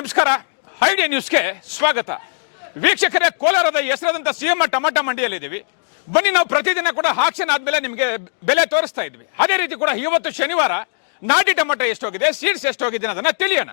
ನಮಸ್ಕಾರ. ಐಡಿಯಾ ನ್ಯೂಸ್ಗೆ ಸ್ವಾಗತ. ವೀಕ್ಷಕರೇ, ಕೋಲಾರದ ಹೆಸರಾದಂಥ ಸಿಎಂ ಟೊಮಾಟೊ ಮಂಡಿಯಲ್ಲಿದ್ದೀವಿ. ಬನ್ನಿ, ನಾವು ಪ್ರತಿದಿನ ಕೂಡ ಆಕ್ಷನ್ ಆದಮೇಲೆ ನಿಮಗೆ ಬೆಲೆ ತೋರಿಸ್ತಾ ಇದ್ವಿ. ಅದೇ ರೀತಿ ಕೂಡ ಇವತ್ತು ಶನಿವಾರ ನಾಟಿ ಟೊಮಾಟೊ ಎಷ್ಟೋಗಿದೆ, ಸೀಡ್ಸ್ ಎಷ್ಟೋಗಿದೆ ಅನ್ನೋದನ್ನ ತಿಳಿಯೋಣ.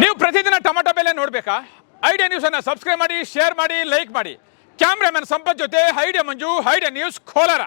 ನೀವು ಪ್ರತಿದಿನ ಟೊಮೆಟೊ ಬೆಲೆ ನೋಡ್ಬೇಕಾ? ಐಡಿಯಾ ನ್ಯೂಸ್ ಅನ್ನ ಸಬ್ಸ್ಕ್ರೈಬ್ ಮಾಡಿ, ಶೇರ್ ಮಾಡಿ, ಲೈಕ್ ಮಾಡಿ. ಕ್ಯಾಮ್ರಾಮನ್ ಸಂಪತ್ ಜೊತೆ ಐಡಿಯಾ ಮಂಜು, ಐಡಿಯಾ ನ್ಯೂಸ್ ಕೋಲಾರ.